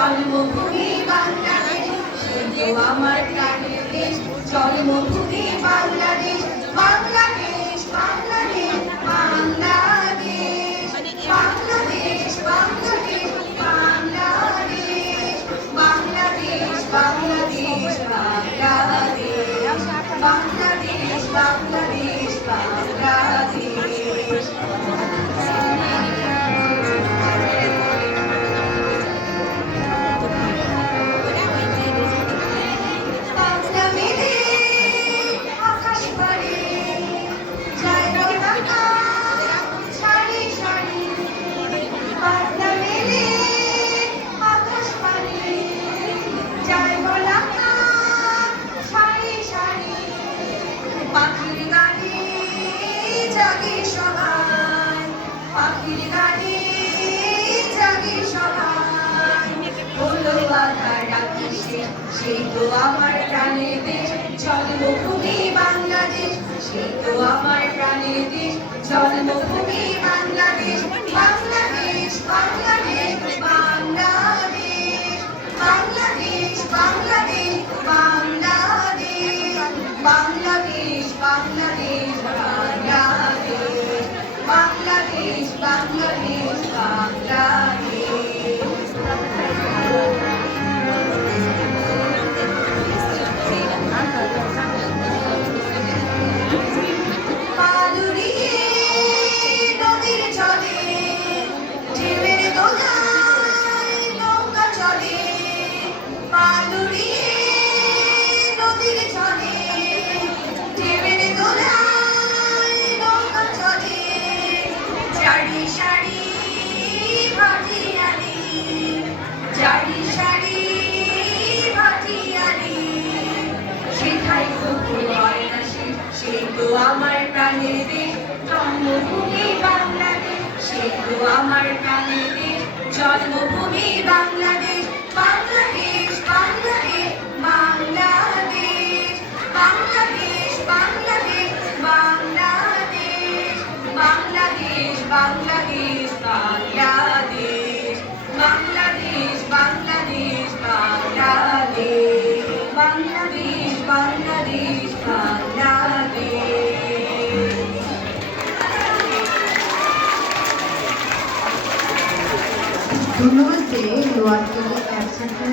জন্মভূমি বাংলাদেশ, সেই তো আমার প্রাণের দেশ। জন্মভূমি বাংলাদেশ, বাংলাদেশ, বাংলাদেশ, বাংলাদেশ, বাংলাদেশ, বাংলাদেশ, বাংলাদেশ, বাংলাদেশ, বাংলাদেশ, বাংলাদেশ, বাংলাদেশ, বাংলাদেশ, বাংলাদেশ। পাখির গানে জাগে সবাই, পাখির গানে জাগে সবাই। হলো আধার রাখিসে, সেই তো আমার প্রাণের দেশ। জন্মভূমি বাংলাদেশ, সেই তো আমার প্রাণের দেশ। জন্মভূমি বাংলাদেশ, বাংলাদেশ, বাংলাদেশ, বাংলাদেশ, বাংলাদেশ, বাংলাদেশ, বাংলাদেশ, বাংলাদেশ, বাংলাদেশ, বাংলাদেশ, বাংলাদেশ, বাংলাদেশ, জারি সারি ভাটিয়ালি, জারি সারি ভাটিয়ালি, সেটাই পুকুর হয় না সে, সেই তো আমার প্রাণের দেশ। জন্মভূমি বাংলাদেশ, সেই তো আমার প্রাণের দেশ। জন্মভূমি বাংলাদেশ, বাংলাদেশ, বাংলাদেশ, বাংলাদেশ, বাংলাদেশ, বাংলাদেশ, বাংলাদেশ, বাংলাদেশ, বাংলাদেশ, বাংলাদেশ, বাংলাদেশ, বাংলাদেশ, বাংলাদেশ, বাংলাদেশ, বাংলাদেশ, বাংলাদেশ। ধন্যবাদ যে লোয়ারকে একসাথে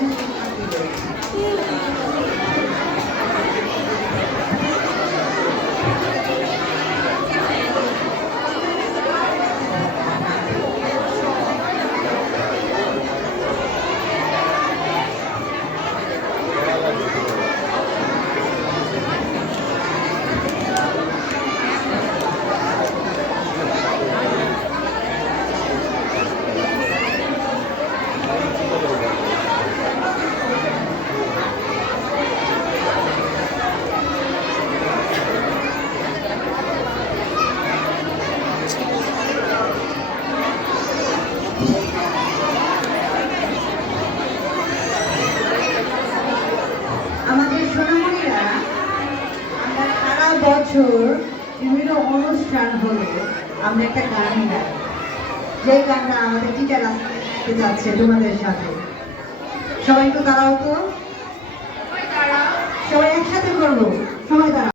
বছর বিভিন্ন অনুষ্ঠান হলে আমরা একটা গান গাই, যে গানটা আমাদের টিচার আসতে যাচ্ছে তোমাদের সাথে। সবাই তো দাঁড়াও, তো সবাই একসাথে করবো, সবাই দাঁড়াও।